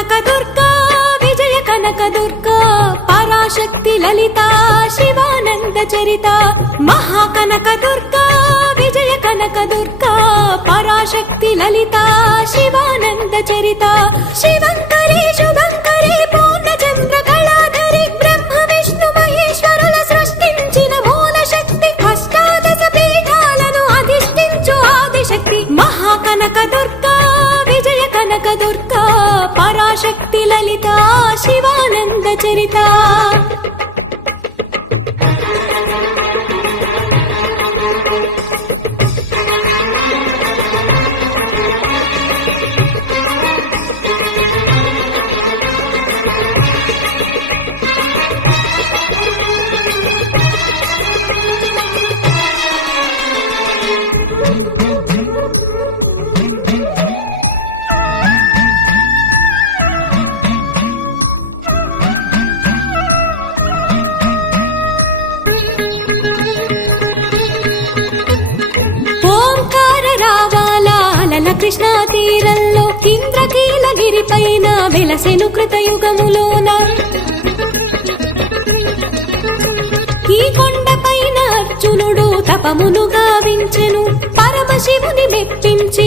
కనకదుర్గా విజయ కనకదుర్గా పరాశక్తి లలిత శివానంద చరిత మహాకనకదుర్గా విజయ కనకదుర్గా పరాశక్తి లలిత శివానంద చరిత శివంకరి శుభంకరి పూర్ణచంద్ర కళాధరి బ్రహ్మ విష్ణు మహేశ్వరుల సృష్టించిన మూల శక్తి అష్టాదశ పీఠాలను అధిష్ఠించు ఆదిశక్తి మహాకనకదుర్గా విజయ కనకదుర్గా పరాశక్తి లలిత శివానంద చరిత కృష్ణా తీరంలో ఇంద్రకీలగిరి పైన వెలసెను కృతయుగములోన ఈ కొండపైన అర్జునుడు తపమును గావించెను పరమశివుని మెప్పించి